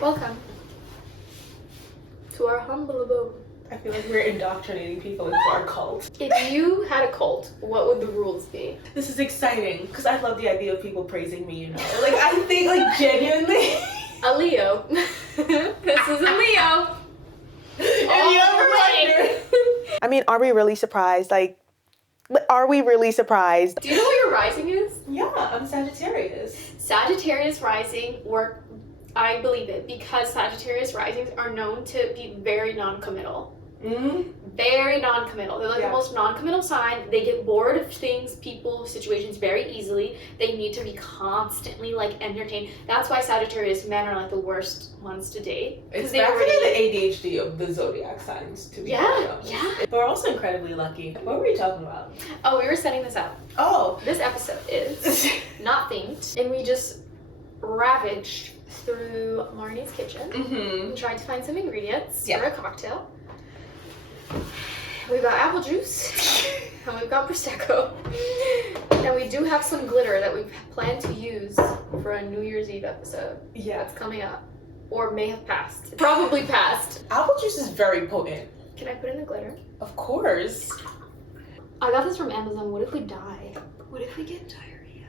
Welcome to our humble abode. I feel like we're indoctrinating people into our cult. If you had a cult, what would the rules be? This is exciting because I love the idea of people praising me, you know? Like, I think, like, genuinely. A Leo. This is a Leo. If you ever wondered. I mean, are we really surprised? Like, are we really surprised? Do you know what your rising is? Yeah, I'm Sagittarius. Sagittarius rising work. I believe it because Sagittarius risings are known to be very non-committal. Mm-hmm. Very non-committal. They're like the most non-committal sign. They get bored of things, people, situations very easily. They need to be constantly like entertained. That's why Sagittarius men are like the worst ones to date. It's they actually the ADHD of the Zodiac signs, to be honest. Yeah. But we're also incredibly lucky. What were you talking about? Oh, we were setting this up. Oh. This episode is not themed, and we just ravaged through Marni's kitchen and tried to find some ingredients for a cocktail. We've got apple juice and we've got Prosecco, and we do have some glitter that we plan to use for a New Year's Eve episode that's coming up, or may have passed. Probably passed. Apple juice is very potent. Can I put in the glitter? Of course. I got this from Amazon. What if we die? What if we get diarrhea?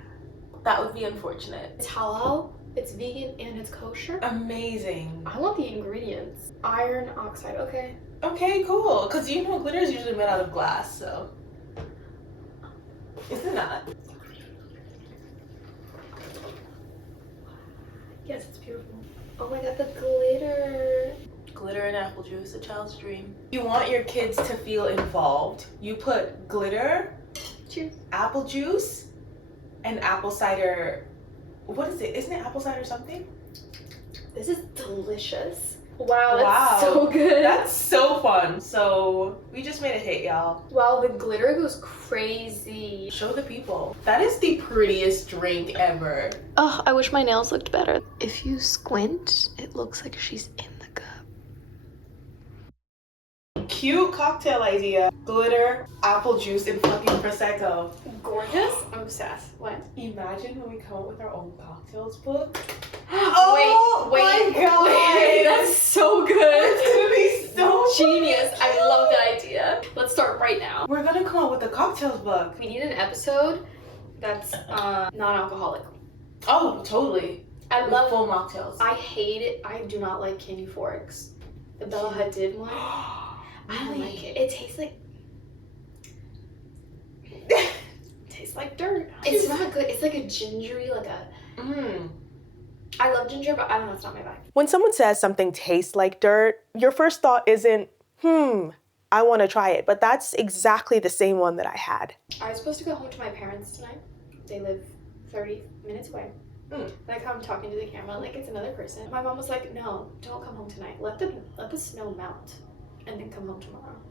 That would be unfortunate. It's halal, it's vegan, and it's kosher. Amazing. I want the ingredients. Iron oxide, okay. Okay, cool. Because you know glitter is usually made out of glass, so. Is it not? Yes, it's beautiful. Oh my god, the glitter. Glitter and apple juice, a child's dream. You want your kids to feel involved. You put glitter, cheers, apple juice, and apple cider. What is it? Isn't it apple cider something? This is delicious. Wow, that's so good. That's so fun. So we just made a hit, y'all. Wow, the glitter goes crazy. Show the people. That is the prettiest drink ever. Oh, I wish my nails looked better. If you squint, it looks like she's in the cup. Cute cocktail idea. Glitter, apple juice, and fucking Prosecco. Gorgeous? I'm obsessed. What? Imagine when we come up with our own cocktails book. Oh, wait, my God. that's so good. It's gonna be so genius. I love that idea. Let's start right now. We're gonna come up with a cocktails book. We need an episode that's non-alcoholic. Oh, totally. I love full mocktails. I hate it. I do not like candy forks. The Bella Hadid one. I don't like it. It tastes like dirt. It's not good. It's like a gingery, like a I love ginger, but I don't know, it's not my vibe. When someone says something tastes like dirt, your first thought isn't, I want to try it. But that's exactly the same one that I had. I was supposed to go home to my parents tonight. They live 30 minutes away. Like I'm talking to the camera like it's another person. My mom was like, no, don't come home tonight. Let the snow melt and then come home tomorrow.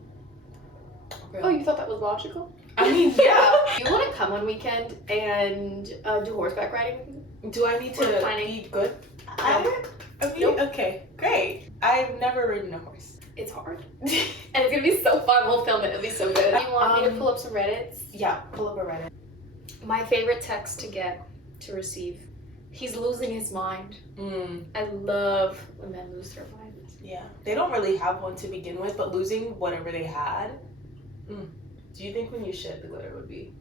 Okay. Oh, you thought that was logical? I mean, yeah. You want to come one weekend and do horseback riding with me? Do I need to be good? I mean, nope. Okay, great. I've never ridden a horse. It's hard. And it's going to be so fun. We'll film it. It'll be so good. You want me to pull up some Reddits? Yeah, pull up a Reddit. My favorite text to receive. He's losing his mind. I love when men lose their minds. Yeah, they don't really have one to begin with, but losing whatever they had. Do you think when you shit, the glitter would be?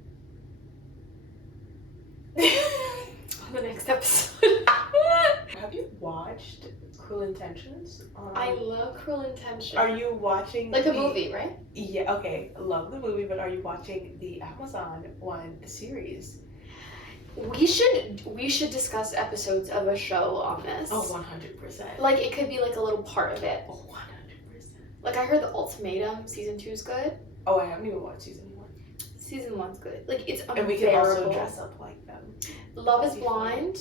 On the next episode. Have you watched Cruel Intentions? I love Cruel Intentions. Are you watching the movie, right? Yeah, okay. I love the movie, but are you watching the Amazon one series? We should discuss episodes of a show on this. Oh, 100%. Like it could be like a little part of it. Oh, 100%. Like I heard The Ultimatum season 2 is good. Oh, I haven't even watched season 1. Season 1's good. Like it's unbearable. And we can also dress up like them. Love is Blind.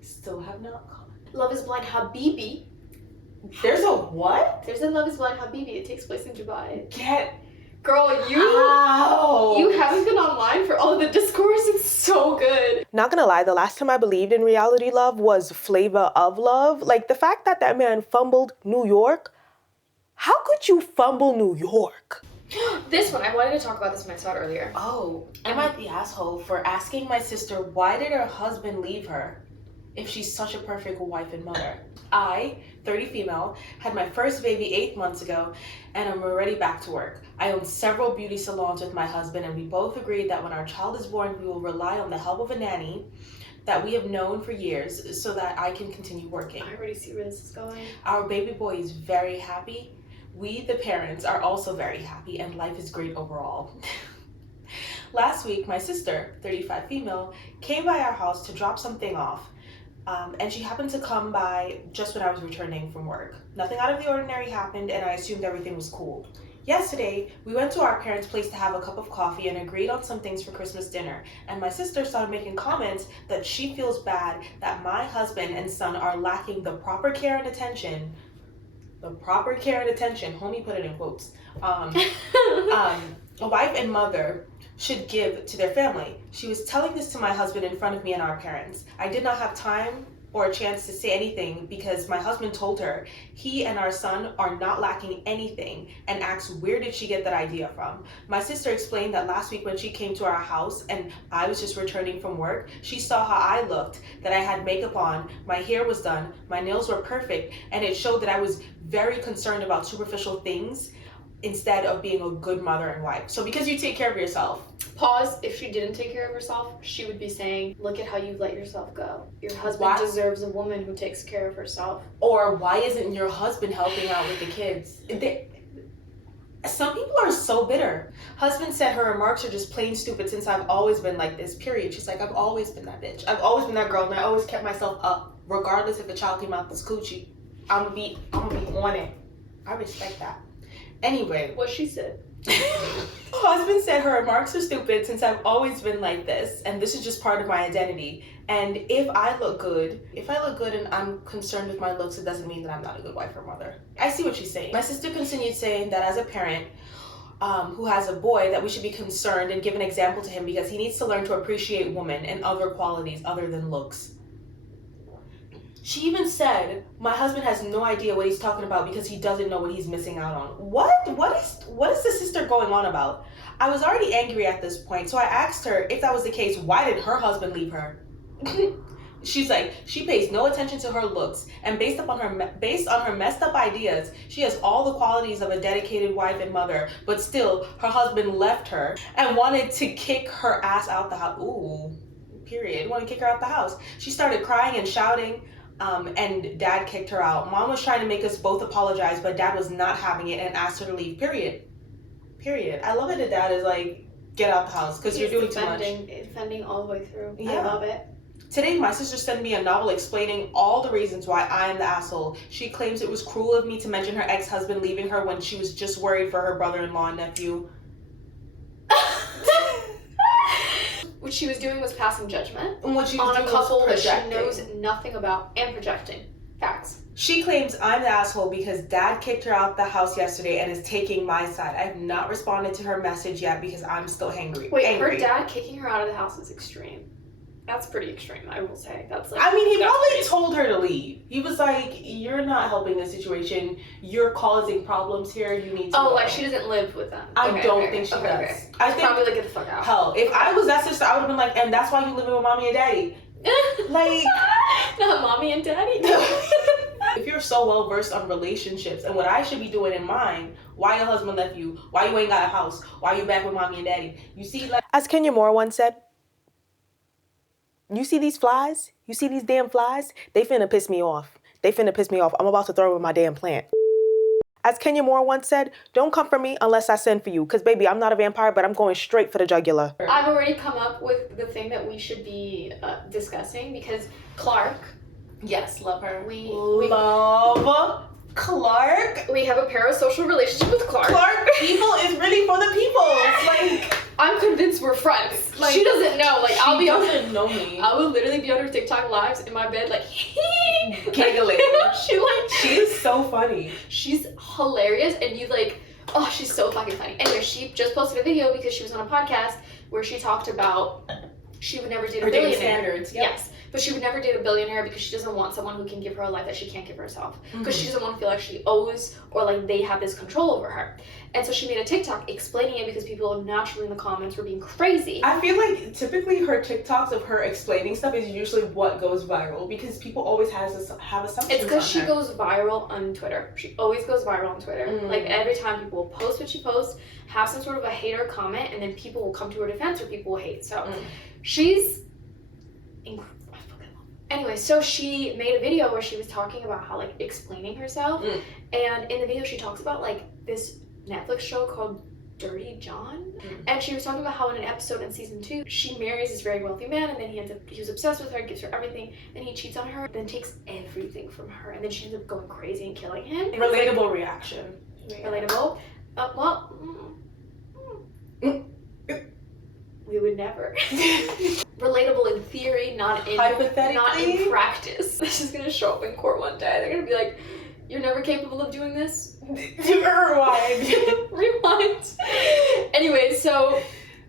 Still have not caught. Love is Blind Habibi. There's a what? There's a Love is Blind Habibi. It takes place in Dubai. Girl, Ow. you haven't been online for all of the discourse. It's so good. Not gonna lie, the last time I believed in reality love was Flavor of Love. Like the fact that man fumbled New York. How could you fumble New York? This one, I wanted to talk about this when I saw it earlier. Oh, am I the asshole for asking my sister why did her husband leave her if she's such a perfect wife and mother? I 30 female, had my first baby 8 months ago, and I'm already back to work. I own several beauty salons with my husband, and we both agreed that when our child is born, we will rely on the help of a nanny that we have known for years so that I can continue working. I already see where this is going. Our baby boy is very happy. We, the parents, are also very happy, and life is great overall. Last week, my sister, 35 female, came by our house to drop something off. And she happened to come by just when I was returning from work. Nothing out of the ordinary happened, and I assumed everything was cool. Yesterday, we went to our parents' place to have a cup of coffee and agreed on some things for Christmas dinner. And my sister started making comments that she feels bad that my husband and son are lacking the proper care and attention. The proper care and attention, homie put it in quotes. A wife and mother should give to their family. She was telling this to my husband in front of me and our parents. I did not have time or a chance to say anything because my husband told her he and our son are not lacking anything and asked where did she get that idea from. My sister explained that last week when she came to our house and I was just returning from work, she saw how I looked, that I had makeup on, my hair was done, my nails were perfect, and it showed that I was very concerned about superficial things instead of being a good mother and wife. So because you take care of yourself. Pause. If she didn't take care of herself, she would be saying, look at how you let yourself go. Your husband deserves a woman who takes care of herself. Or why isn't your husband helping out with the kids? Some people are so bitter. Husband said her remarks are just plain stupid since I've always been like this, period. She's like, I've always been that bitch. I've always been that girl, and I always kept myself up. Regardless if a child came out this coochie, I'm gonna be on it. I respect that. Anyway, what she said. Husband said her remarks are stupid since I've always been like this, and this is just part of my identity. And if I look good and I'm concerned with my looks, it doesn't mean that I'm not a good wife or mother. I see what she's saying. My sister continued saying that as a parent who has a boy, that we should be concerned and give an example to him because he needs to learn to appreciate women and other qualities other than looks. She even said, my husband has no idea what he's talking about because he doesn't know what he's missing out on. What is the sister going on about? I was already angry at this point, so I asked her if that was the case, why did her husband leave her? She's like, she pays no attention to her looks, and based on her messed up ideas, she has all the qualities of a dedicated wife and mother, but still, her husband left her and wanted to kick her ass out the house. Ooh, period. Wanted to kick her out the house. She started crying and shouting. And dad kicked her out. Mom was trying to make us both apologize, but dad was not having it and asked her to leave, period. I love it that dad is like, get out the house because you're doing too much. Defending all the way through. Yeah. I love it. Today, my sister sent me a novel explaining all the reasons why I am the asshole. She claims it was cruel of me to mention her ex-husband leaving her when she was just worried for her brother-in-law and nephew. What she was doing was passing judgment And what she was on doing a couple was that projecting. she knows nothing about and projecting facts. She claims I'm the asshole because dad kicked her out the house yesterday and is taking my side. I have not responded to her message yet because I'm still angry. Wait, her dad kicking her out of the house is extreme. That's pretty extreme, I will say. That's like. I mean, he probably told her to leave. He was like, "You're not helping the situation. You're causing problems here. You need to." Oh, go. like she doesn't live with them. I don't think she does. Okay. I think probably like get the fuck out. Hell, if I was that sister, I would have been like, "And that's why you living with mommy and daddy." Like, not mommy and daddy. if you're so well versed on relationships and what I should be doing in mine, why your husband left you? Why you ain't got a house? Why you back with mommy and daddy? You see, like. As Kenya Moore once said, you see these flies? You see these damn flies? They finna piss me off. I'm about to throw them in my damn plant. As Kenya Moore once said, don't come for me unless I send for you. Because, baby, I'm not a vampire, but I'm going straight for the jugular. I've already come up with the thing that we should be discussing because Clarke. Yes, love her. We love Clarke. We have a parasocial relationship with Clarke. Clarke People is really for the people. Like, I'm convinced we're friends. Like, she doesn't know. Like, I'll be doesn't know me. I will literally be on her TikTok lives in my bed, like giggling. She is so funny. She's hilarious, and you like, oh, she's so fucking funny. Anyway, she just posted a video because she was on a podcast where she talked about she would never date a billionaire. Standards. Yep. Yes. but she would never date a billionaire because she doesn't want someone who can give her a life that she can't give herself, because she doesn't want to feel like she owes or like they have this control over her. And so she made a TikTok explaining it because people naturally in the comments were being crazy. I feel like typically her TikToks of her explaining stuff is usually what goes viral, because people always have assumptions. It's because she goes viral on Twitter. She always goes viral on Twitter. Like every time people will post what she posts, have some sort of a hater comment, and then people will come to her defense or people will hate. So she's anyway, so she made a video where she was talking about how like explaining herself, and in the video she talks about like this Netflix show called Dirty John, and she was talking about how in an episode in season 2 she marries this very wealthy man, and then he was obsessed with her, gives her everything, and he cheats on her, then takes everything from her, and then she ends up going crazy and killing him. Relatable reaction. Relatable. We would never. Relatable in theory, not in practice. This is gonna show up in court one day. They're gonna be like, "You're never capable of doing this." Rewind. Anyway, so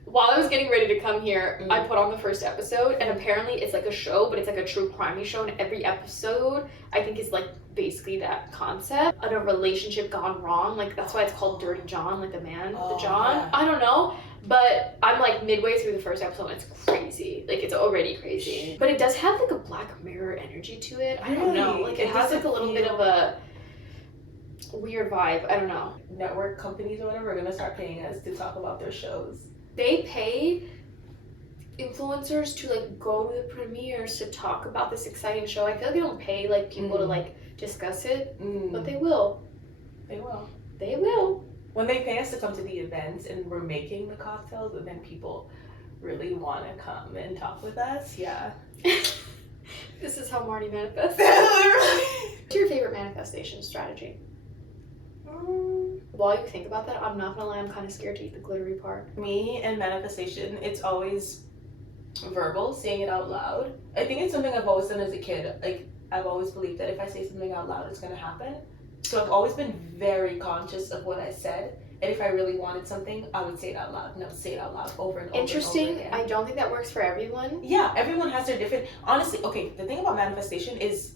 while I was getting ready to come here, I put on the first episode, and apparently it's like a show, but it's like a true crimey show, and every episode I think is like basically that concept of a relationship gone wrong. Like that's why it's called Dirty John, like the man, the John. Yeah. I don't know, but I'm like midway through the first episode and it's crazy. Like it's already crazy, but it does have like a Black Mirror energy to it. I don't know, like it has like a little bit of a weird vibe. I don't know. Network companies or whatever are gonna start paying us to talk about their shows. They pay influencers to like go to the premieres to talk about this exciting show. I feel like they don't pay like people to like discuss it, but they will. They will. They will. When they pay us to come to the events and we're making the cocktails, and then people really want to come and talk with us, yeah. This is how Marni manifests. What's your favorite manifestation strategy? While you think about that, I'm not gonna lie, I'm kind of scared to eat the glittery part. Me and manifestation, it's always verbal, saying it out loud. I think it's something I've always done as a kid. Like, I've always believed that if I say something out loud, it's gonna happen. So I've always been very conscious of what I said. And if I really wanted something, I would say it out loud. And I would say it out loud over and over. Interesting. And over again. I don't think that works for everyone. Yeah, everyone has their different. Honestly, okay, the thing about manifestation is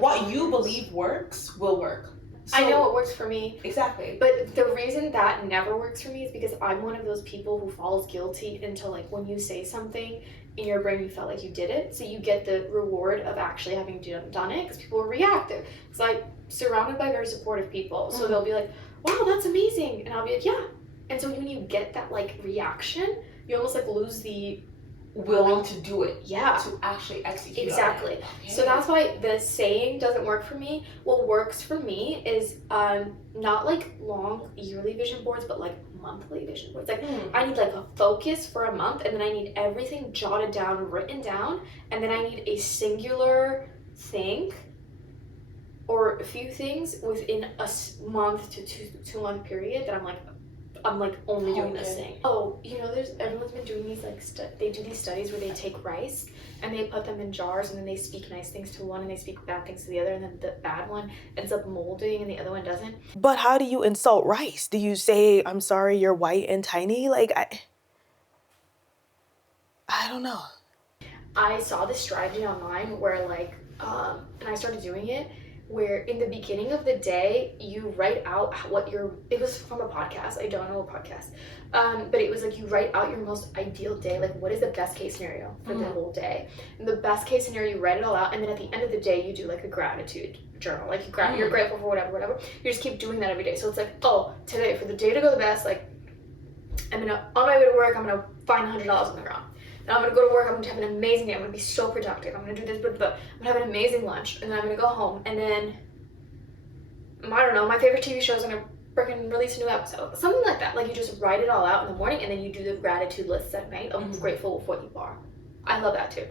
what you believe works will work. So, I know what works for me. Exactly. But the reason that never works for me is because I'm one of those people who falls guilty until like when you say something in your brain you felt like you did it. So you get the reward of actually having done it because people are reactive. Because I'm surrounded by very supportive people. So they'll be like, wow, that's amazing. And I'll be like, yeah. And so when you get that like reaction, you almost like lose the willing to do it. Yeah. To actually execute. Exactly. Okay. So that's why the saying doesn't work for me. What works for me is not like long yearly vision boards, but like monthly vision boards. Like I need like a focus for a month, and then I need everything jotted down, written down, and then I need a singular thing or a few things within a month to two month period that I'm like only doing this thing. Oh, you know, everyone's been doing these like they do these studies where they take rice and they put them in jars, and then they speak nice things to one and they speak bad things to the other, and then the bad one ends up molding and the other one doesn't. But how do you insult rice? Do you say, I'm sorry, you're white and tiny? Like, I don't know. I saw this strategy online where like, and I started doing it, where in the beginning of the day, you write out it was from a podcast, I don't know what podcast, but it was like you write out your most ideal day, like what is the best case scenario for the whole day. And the best case scenario, you write it all out, and then at the end of the day, you do like a gratitude journal, like you're grateful for whatever, you just keep doing that every day. So it's like, oh, today, for the day to go the best, like on my way to work, I'm gonna find $100 on the ground. And I'm gonna go to work, I'm gonna have an amazing day, I'm gonna be so productive, I'm gonna do this, but I'm gonna have an amazing lunch, and then I'm gonna go home, and then, I don't know, my favorite TV show is gonna freaking release a new episode. Something like that. Like you just write it all out in the morning, and then you do the gratitude lists at night of grateful with what you are. I love that too.